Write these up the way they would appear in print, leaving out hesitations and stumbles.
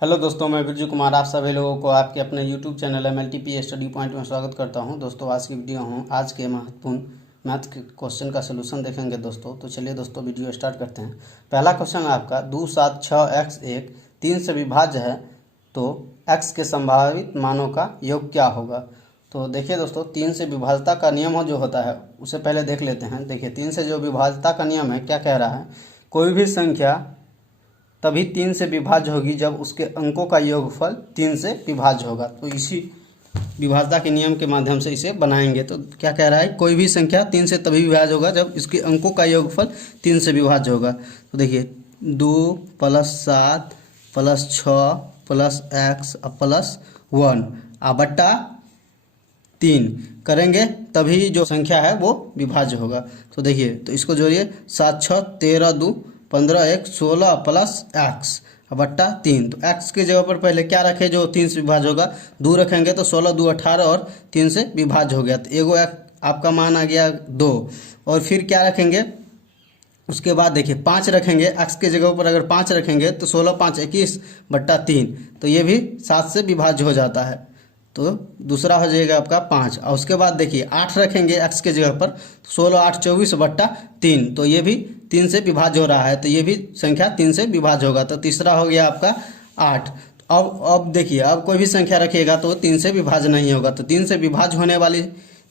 Hello दोस्तों, मैं बिरजू कुमार आप सभी लोगों को आपके अपने YouTube channel MLTP study point में स्वागत करता हूं। दोस्तों, आज की वीडियो हूं आज के महत्वपूर्ण मैथ के क्वेश्चन का सलूशन देखेंगे दोस्तों। तो चलिए दोस्तों, वीडियो स्टार्ट करते हैं। पहला क्वेश्चन है आपका 2, 7, 6 x1 3 से विभाज्य है तो x के संभावित मानों का योग क्या होगा। तो देखिए दोस्तों, 3 से विभाज्यता का नियम जो होता है उसे पहले देख लेते हैं। देखिए 3 से जो विभाज्यता का नियम है क्या कह रहा है, कोई भी संख्या तभी 3 से विभाज्य होगी जब उसके अंकों का योगफल 3 से विभाज्य होगा। तो इसी विभाज्यता के नियम के माध्यम से इसे बनाएंगे। तो क्या कह रहा है, कोई भी संख्या 3 से तभी विभाज्य होगा जब इसके अंकों का योगफल 3 से विभाज्य होगा। तो देखिए 2 + 7 + 6 + x +1 बट्टा 3 करेंगे तभी जो संख्या है वो विभाज्य होगा। तो देखिए, तो इसको जोड़िए, 7 6 13 2 15 1 16 + x बट्टा 3। तो x के जगह पर पहले क्या रखें जो 3 से विभाज्य होगा, 2 रखेंगे तो 16 2 18 और 3 से विभाज्य हो गया। तो एगो आपका मान आ गया 2। और फिर क्या रखेंगे, उसके बाद देखिए 5 रखेंगे, x के जगह पर अगर 5 रखेंगे तो 16 5 21 बट्टा 3। तो ये भी 7 से विभाज्य हो जाता है। तो दूसरा हो जाएगा आपका 5। और उसके बाद देखिए 8 रखेंगे x के जगह पर, 16 8 24 बट्टा 3। तो ये भी 3 से विभाज्य हो रहा है, तो ये भी संख्या 3 से विभाज्य होगा। तो तीसरा हो गया आपका 8। अब देखिए, अब कोई भी संख्या रखिएगा तो 3 से विभाज्य नहीं होगा। तो 3 से विभाज्य होने वाली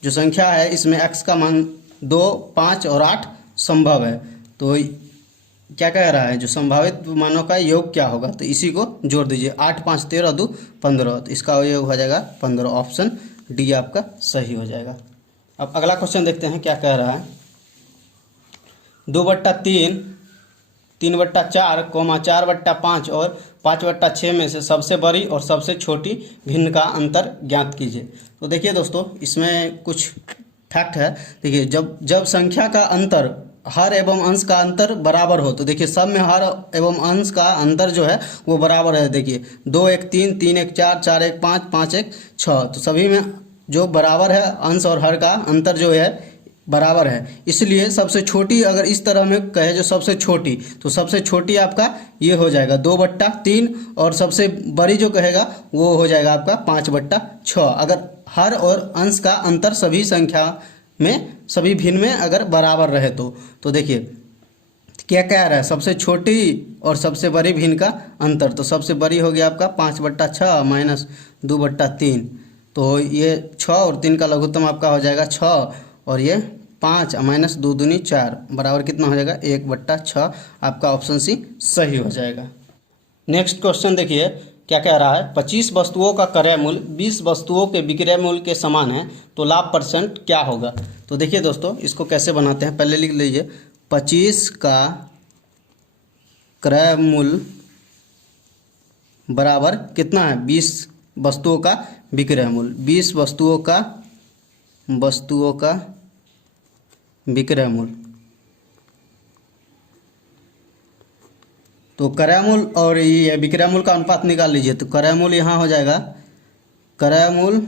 जो संख्या है इसमें x का मान 2 5 और 8 संभव है। तो क्या कह रहा है, जो संभावित मानों का योग क्या होगा, तो इसी को जोड़ दीजिए। 8 5 13 2 15। तो इसका योग हो जाएगा 15। ऑप्शन डी आपका सही हो जाएगा। अब अगला क्वेश्चन देखते हैं क्या कह रहा है। 2/3 3/4 4/5 और 5/6 में से सबसे बड़ी और सबसे छोटी भिन्न का अंतर ज्ञात कीजिए। तो देखिए दोस्तों, इसमें कुछ फैक्ट है। देखिए, जब संख्या का अंतर, हर एवं अंश का अंतर बराबर हो, तो देखिए सब में हर एवं अंश का अंतर जो है वो बराबर है। देखिए 2 1 3 3 1 4 4 1 5 5 1 6। तो सभी में जो बराबर है, अंश और हर का अंतर जो है बराबर है। इसलिए सबसे छोटी अगर इस तरह में कहे जो सबसे छोटी, तो सबसे छोटी आपका ये हो जाएगा 2/3 और सबसे बड़ी जो कहेगा वो हो जाएगा आपका 5/6। अगर हर और अंश का अंतर सभी संख्या में, सभी भिन्न में अगर बराबर रहे तो देखिए क्या कह रहा है, सबसे छोटी और सबसे बड़ी भिन्न का अंतर। तो सबसे बड़ी हो गया आपका 5/6 - 2/3। तो ये 6 और 3 का लघुत्तम आपका हो जाएगा 6 और ये 5 - 2 दूनी 4 बराबर कितना हो जाएगा 1/6। आपका ऑप्शन सी सही हो जाएगा। नेक्स्ट क्वेश्चन देखिए क्या कह रहा है, 25 वस्तुओं का क्रय मूल्य 20 वस्तुओं के विक्रय मूल्य के समान है तो लाभ % क्या होगा। तो देखिए दोस्तों, इसको कैसे बनाते हैं, पहले लिख लीजिए। 25 का क्रय मूल्य बराबर कितना है, 20 वस्तुओं का विक्रय मूल्य। 20 वस्तुओं का विक्रय मूल्य। तो क्रय मूल्य और ये विक्रय मूल्य का अनुपात निकाल लीजिए। तो क्रय मूल्य यहाँ हो जाएगा, क्रय मूल्य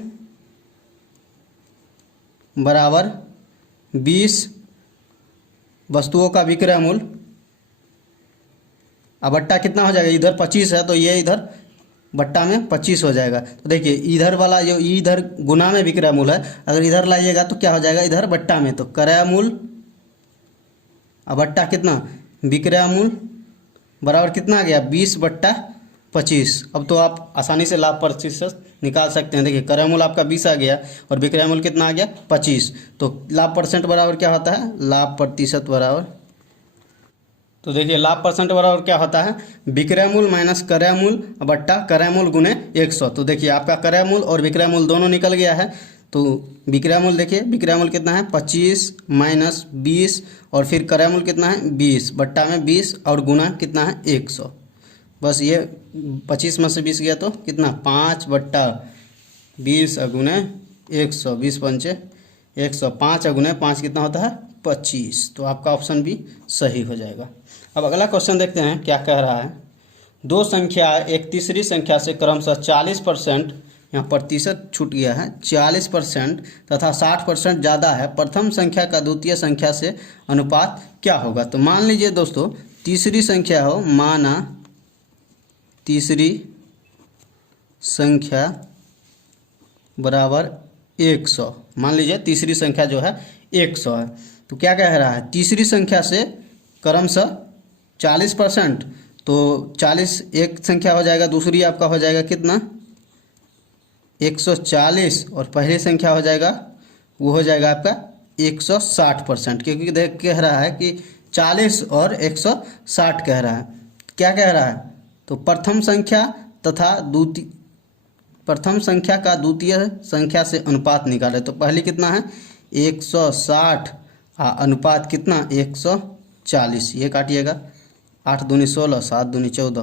बराबर 20 वस्तुओं का विक्रय मूल्य अब बट्टा कितना हो जाएगा, इधर 25 है तो ये इधर बट्टा में 25 हो जाएगा। तो देखिए इधर वाला जो इधर गुना में विक्रय मूल्य है, अगर इधर लाइएगा तो क्या हो जाएगा, इधर बट्टा में। तो क्रय मूल्य अब बट्टा कितना, विक्रय मूल्य बराबर कितना आ गया 20/25। अब तो आप आसानी से लाभ प्रतिशत निकाल सकते हैं। देखिए क्रय मूल्य आपका 20 आ गया और विक्रय मूल्य कितना आ गया 25। तो लाभ % बराबर क्या होता है, लाभ प्रतिशत बराबर, तो देखिए लाभ % बराबर क्या होता है, विक्रय मूल्य माइनस क्रय मूल्य बट्टा क्रय मूल्य गुने 100। तो देखिए आपका क्रय मूल्य और विक्रय मूल्य दोनों निकल गया है। तो विक्रय मूल्य देखिए, विक्रय मूल्य कितना है 25 - 20 और फिर क्रय मूल्य कितना है 20 बट्टा में 20 और गुना कितना है 100। बस ये 25 में से 20 गया तो कितना 5/20 गुने 100, 20 पंचे 100, 5 गुने 5 कितना होता है 25। तो आपका ऑप्शन भी सही हो जाएगा। अब अगला क्वेश्चन देखते हैं क्या कह रहा है। दो संख्या एक तीसरी संख्या से क्रमशः 40%, यहाँ प्रतिशत छूट गया है, 40% तथा 60% ज़्यादा है। प्रथम संख्या का द्वितीय संख्या से अनुपात क्या होगा। तो मान लीजिए दोस्तों तीसरी संख्या हो, माना तीसरी संख्या बराबर 100। मान लीजिए तीसरी संख्या जो है 100 है, तो क्या कह रहा है, तीसरी संख्या से क्रमशः 40%, तो 40 एक संख्या हो जाएगा, दूसरी आपका हो जाएगा कितना 140, और पहली संख्या हो जाएगा वो हो जाएगा आपका 160%, क्योंकि देख कह रहा है कि 40 और 160 कह रहा है। क्या कह रहा है, तो प्रथम संख्या का द्वितीय संख्या से अनुपात निकाले। तो पहली कितना है 160, अनुपात कितना 140, ये काटिएगा 8 दूनी 16, 7 दूनी 14,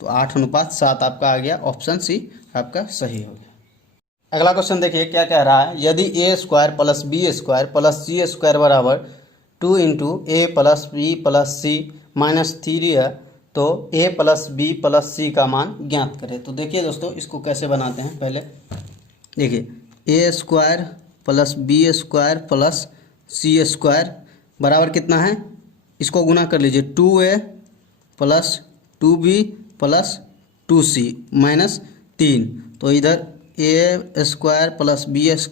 तो 8:7 आपका आ गया, ऑप्शन सी आपका सही हो गया। अगला क्वेश्चन देखिए क्या कह रहा है, यदि a² + b² + c² बराबर 2 × a + b + c - 3 है, तो a + b + c का मान ज्ञात करें। तो देखिए दोस्तों इसको कैसे बनाते हैं, पहले देखिए a² + b² + c² बराबर कितना है, इसको गुना कर लीजिए 2a + 2b + 2c - 3, तो इधर a² + b² +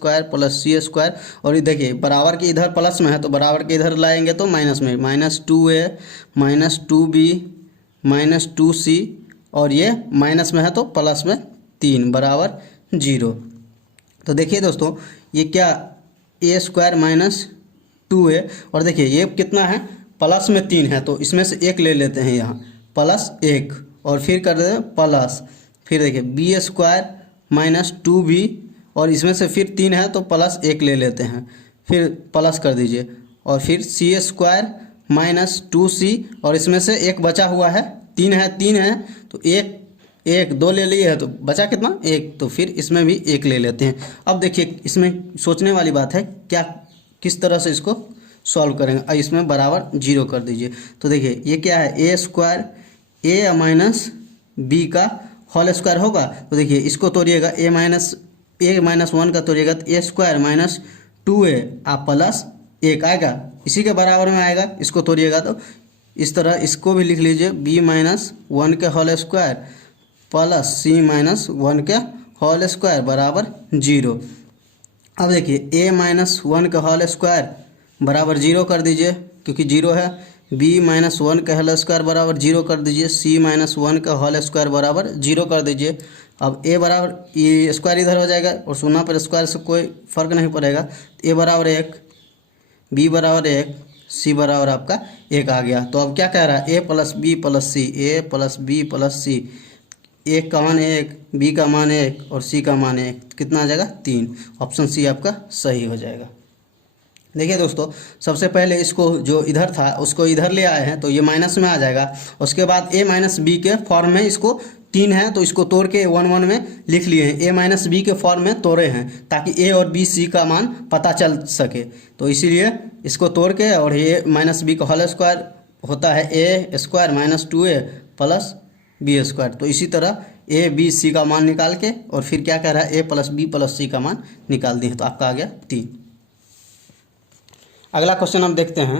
c², और देखिए बराबर के इधर प्लस में है तो बराबर के इधर लाएंगे तो माइनस में, -2a - 2b - 2c, और ये माइनस में है तो प्लस में 3 बराबर 0। तो देखिए दोस्तों ये क्या a² - 2a, और देखिए ये कितना है प्लस में 3 है, तो इसमें से एक ले लेते हैं यहाँ +1, और फिर कर देते हैं प्लस, फिर देखिए b² - 2b, और इसमें से फिर 3 है तो +1 ले लेते हैं, फिर प्लस कर दीजिए, और फिर c² - 2c, और इसमें से एक बचा हुआ है 3 है तो एक 2 ले लिए है तो बचा कितना 1, तो फिर इसमें भी 1 ले लेते हैं। अब देखिए इसमें सोचने वाली बात है, क्या किस तरह से इसको सॉल्व करेंगे। अब इसमें बराबर 0 कर दीजिए, तो देखिए ये क्या है a² - b का होल स्क्वायर होगा, तो देखिए इसको तोड़िएगा a-1 का तोड़िएगा तो a² - 2a प्लस 1 आएगा, इसी के बराबर में आएगा, इसको तोड़िएगा तो इस तरह इसको भी लिख लीजिए b-1 के होल स्क्वायर प्लस c-1 के होल स्क्वायर बराबर 0। अब देखिए a-1 का होल स्क्वायर बराबर 0 कर दीजिए, क्योंकि 0 है, b-1 का होल स्क्वायर बराबर 0 कर दीजिए, c-1 का होल स्क्वायर बराबर 0 कर दीजिए। अब a बराबर, ये स्क्वायर इधर हो जाएगा और शून्य पर स्क्वायर से कोई फर्क नहीं पड़ेगा, a बराबर 1, b बराबर 1, c बराबर आपका 1 आ गया। तो अब क्या कह रहा है, a + b + c, a + b + c, 1 का मान 1, b का मान 1 और c का मान 1, कितना आ जाएगा 3, ऑप्शन सी आपका सही हो जाएगा। देखिए दोस्तों सबसे पहले इसको जो इधर था उसको इधर ले आए हैं तो ये माइनस में आ जाएगा, उसके बाद a - b के फॉर्म में, इसको 3 है तो इसको तोड़ के 1 में लिख लिए हैं, a - b के फॉर्म में तोड़े हैं ताकि a और b c का मान पता चल सके, तो इसीलिए इसको तोड़ के, और ये -b का होल स्क्वायर होता है a² - 2a + b², तो इसी तरह a b c का मान निकाल के, और फिर क्या कह रहा है a + b + c का मान निकाल दिए, तो आपका आ गया 3। अगला क्वेश्चन हम देखते हैं,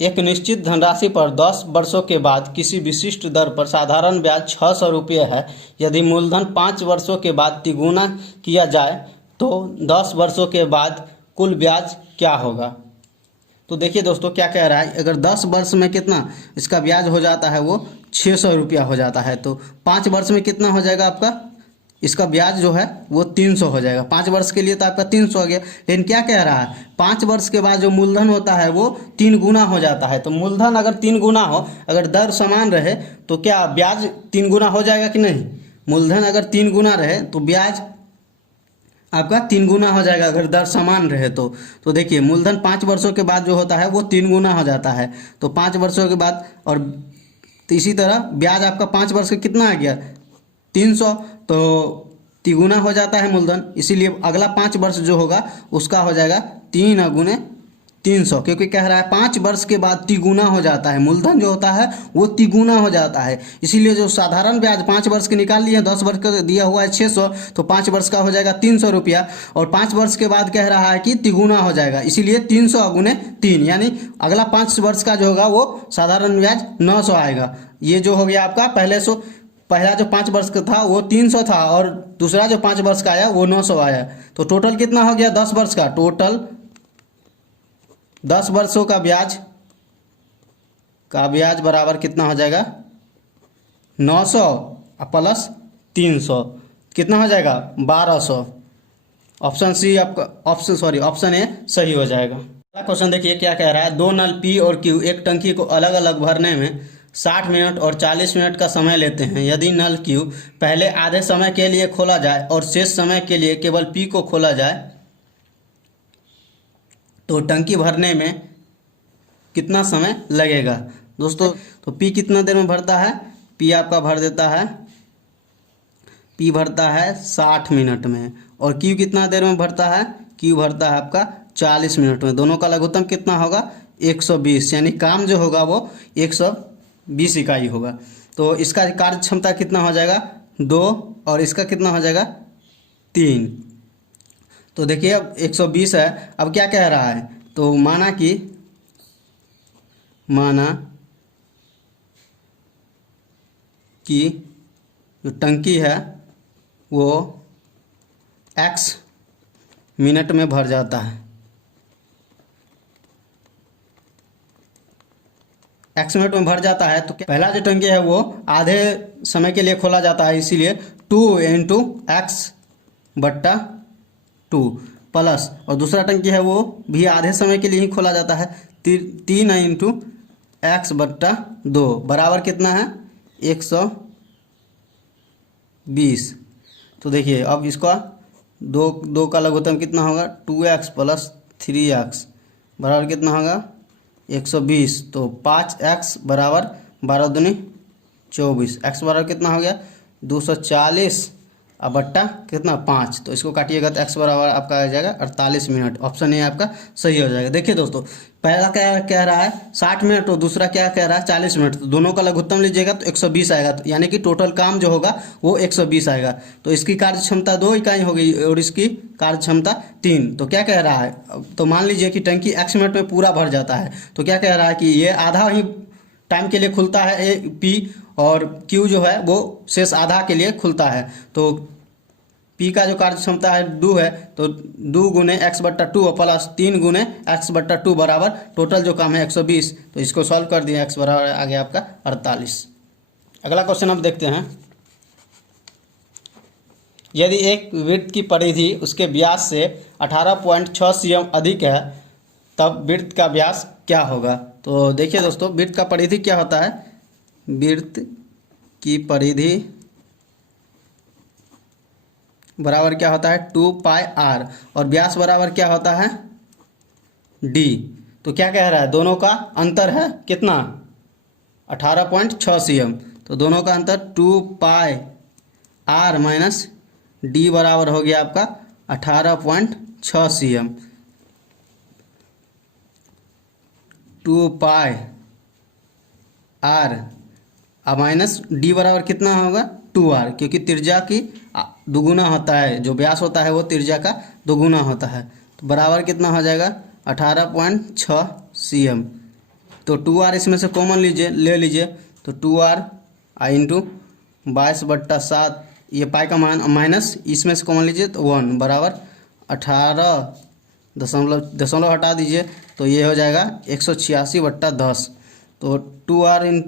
एक निश्चित धनराशि पर 10 वर्षों के बाद किसी विशिष्ट दर पर साधारण ब्याज 600 रुपये है, यदि मूलधन 5 वर्षों के बाद तिगुना किया जाए तो 10 वर्षों के बाद कुल ब्याज क्या होगा। तो देखिए दोस्तों क्या कह रहा है, अगर 10 वर्ष में कितना इसका ब्याज हो जाता है वो 600 रुपया हो जाता है, तो 5 वर्ष में कितना हो जाएगा आपका इसका ब्याज जो है वो 300 हो जाएगा। 5 वर्ष के लिए तो आपका 300 हो गया, लेकिन क्या कह रहा है 5 वर्ष के बाद जो मूलधन होता है वो 3 गुना हो जाता है, तो मूलधन अगर 3 गुना हो, अगर दर समान रहे तो क्या ब्याज 3 गुना हो जाएगा कि नहीं। मूलधन अगर 3 गुना रहे तो ब्याज आपका 3 गुना हो जाएगा अगर दर समान रहे तो देखिए मूलधन 5 वर्षों के बाद जो होता है वो 3 गुना हो जाता है, तो 5 वर्षों के बाद, और तो इसी तरह ब्याज आपका 5 वर्ष का कितना आ गया 300, तो तिगुना हो जाता है मूलधन, इसीलिए अगला 5 वर्ष जो होगा उसका हो जाएगा 3 गुने 300, क्योंकि कह रहा है 5 वर्ष के बाद तिगुना हो जाता है, मूलधन जो होता है वो तिगुना हो जाता है, इसीलिए जो साधारण ब्याज 5 वर्ष के निकाल लिए, 10 वर्ष का दिया हुआ है 600, तो 5 वर्ष का हो जाएगा 300 रुपया, और 5 वर्ष के बाद कह रहा है कि तिगुना हो जाएगा, इसीलिए 300 गुने 3, यानी अगला 5 वर्ष का जो होगा वो साधारण ब्याज 900 आएगा। ये जो हो गया आपका पहले पहला जो 5 वर्ष का था वो 300 था और दूसरा जो 5 वर्ष का आया वो 900 आया। तो टोटल कितना हो गया 10 वर्ष का, टोटल 10 वर्षों का ब्याज बराबर कितना हो जाएगा 900 प्लस 300 कितना हो जाएगा 1200। ऑप्शन ए सही हो जाएगा। अगला क्वेश्चन देखिए क्या कह रहा है, दो नल पी और क्यू एक टंकी को अलग अलग भरने में 60 मिनट और 40 मिनट का समय लेते हैं। यदि नल क्यू पहले आधे समय के लिए खोला जाए और शेष समय के लिए केवल पी को खोला जाए तो टंकी भरने में कितना समय लगेगा। दोस्तों तो पी कितना देर में भरता है, पी आपका भरता है 60 मिनट में और क्यू कितना देर में भरता है, क्यू भरता है आपका 40 मिनट में। दोनों का लघुत्तम कितना होगा 120, यानी काम जो होगा वो 120 इकाई होगा। तो इसका कार्य क्षमता कितना हो जाएगा 2 और इसका कितना हो जाएगा 3। तो देखिए अब 120 है, अब क्या कह रहा है, तो माना कि जो टंकी है वो x मिनट में भर जाता है, x मिनट में भर जाता है। तो पहला जो टंकी है वो आधे समय के लिए खोला जाता है, इसीलिए 2 × x/2 प्लस, और दूसरा टंकी है वो भी आधे समय के लिए ही खोला जाता है, 3 × x/2 बराबर कितना है 120। तो देखिए अब इसका दो का लघुत्तम कितना होगा 2x + 3x बराबर कितना होगा 120। तो 5x बराबर 12 दूनी 24, x बराबर कितना हो गया 240 अब बट्टा कितना 5। तो इसको काटिएगा तो x बराबर आपका आ जाएगा 48 मिनट। ऑप्शन ए आपका सही हो जाएगा। देखिए दोस्तों पहला क्या कह रहा है 60 मिनट और दूसरा क्या कह रहा है 40 मिनट। तो दोनों का लघुत्तम लीजिएगा तो 120 आएगा, तो यानी कि टोटल काम जो होगा वो 120 आएगा। तो इसकी कार्य क्षमता 2 इकाई होगी और इसकी कार्य क्षमता 3। तो क्या कह रहा है, तो मान लीजिए कि टंकी x मिनट में पूरा भर जाता है, तो क्या कह रहा है कि ये आधा ही टाइम के लिए खुलता है पी और क्यू जो है वो शेष आधा के लिए खुलता है। तो पी का जो कार्य क्षमता है 2 है, तो 2 × x/2 प्लस 3 × x/2 बराबर टोटल जो काम है 120। तो इसको सॉल्व कर दिए, x बराबर आ गया आपका 48। अगला क्वेश्चन अब देखते हैं, यदि एक वृत्त की परिधि उसके व्यास से 18.6 cm अधिक है तब वृत्त का व्यास क्या होगा। तो देखिए दोस्तों वृत्त का परिधि क्या होता है, वृत्त की परिधि बराबर क्या होता है 2πr और व्यास बराबर क्या होता है d। तो क्या कह रहा है, दोनों का अंतर है कितना 18.6 cm। तो दोनों का अंतर 2πr माइनस d बराबर हो गया आपका 18.6 cm। 2πr माइनस d बराबर कितना होगा 2r, क्योंकि त्रिज्या की दुगुना होता है, जो व्यास होता है वो त्रिज्या का दुगुना होता है। तो बराबर कितना हो जाएगा 18.6 cm। तो 2r इसमें से कॉमन ले लीजिए, तो 2r × 22/7 ये पाई का मान माइनस इसमें से कॉमन लीजिए तो 1 बराबर 18 दशमलव हटा दीजिए तो ये हो जाएगा 186/10। तो 2r ×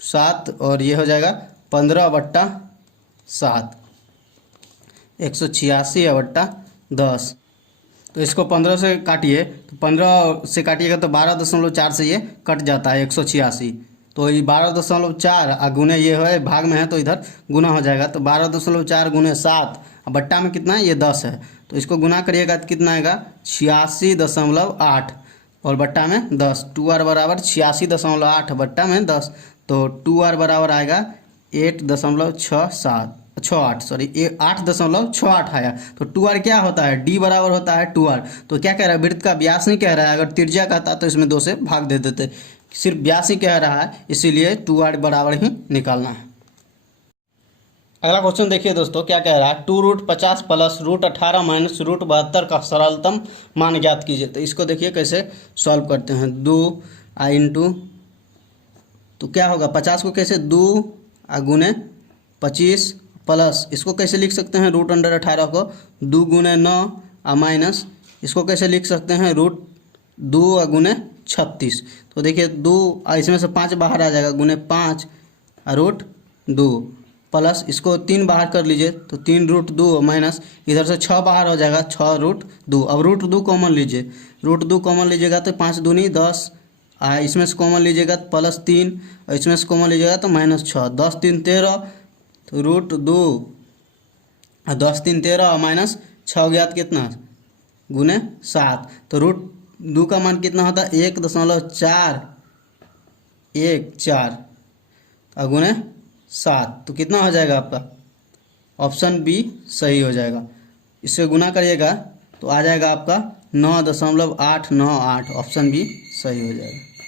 7 और ये हो जाएगा 15/7 186/10। तो इसको 15 से काटिए, तो 15 से काटिएगा तो 12.4 से ये कट जाता है 186। तो ये 12.4 गुने ये है भाग में है तो इधर गुना हो जाएगा, तो 12.4 × 7 बट्टा में कितना है ये 10 है। तो इसको गुना करिएगा तो कितना आएगा 86.8 और बट्टा में 10। 2r बराबर 86.8 बट्टा में 10, तो 2r बराबर आएगा 8.68 आया। तो 2r क्या होता है d बराबर होता है 2r। तो क्या कह रहा है वृत्त का व्यास नहीं कह रहा है, अगर त्रिज्या कहता तो इसमें 2 से भाग दे देते, सिर्फ व्यास ही कह रहा है इसीलिए 2r बराबर ही निकालना है। अगला क्वेश्चन देखिए दोस्तों क्या कह रहा है 2√50 प्लस √18 माइनस √72 का सरलतम मान ज्ञात कीजिए। तो इसको देखिए कैसे सॉल्व करते हैं, 2 तो क्या होगा 50 को कैसे 2 गुने 25 प्लस इसको कैसे लिख सकते हैं, रूट अंडर 18 को 2 गुने 9 और माइनस इसको कैसे लिख सकते हैं, रूट 2 गुने 36। तो देखिए 2 इसमें से 5 बाहर आ जाएगा, गुने 5 और रूट 2 प्लस इसको 3 बाहर कर लीजिए तो 3 रूट 2 माइनस इधर से 6 बाहर हो जाएगा, 6 रूट 2। अब रूट 2 कॉमन लीजिए, रूट 2 कॉमन लीजिएगा तो 5 दूनी 10, इसमें से कॉमन लीजिएगा तो +3 और इसमें से कॉमन लीजिएगा तो -6, 10 3 13 तो रूट 2 और 10 3 13 और -6 हो गया तो कितना गुने 7। तो रूट 2 का मान कितना होता है 1.414 और गुने 7। तो कितना हो जाएगा आपका, ऑप्शन बी सही हो जाएगा। इससे गुना करिएगा तो आ जाएगा आपका 9.898, ऑप्शन बी सही हो जाएगा।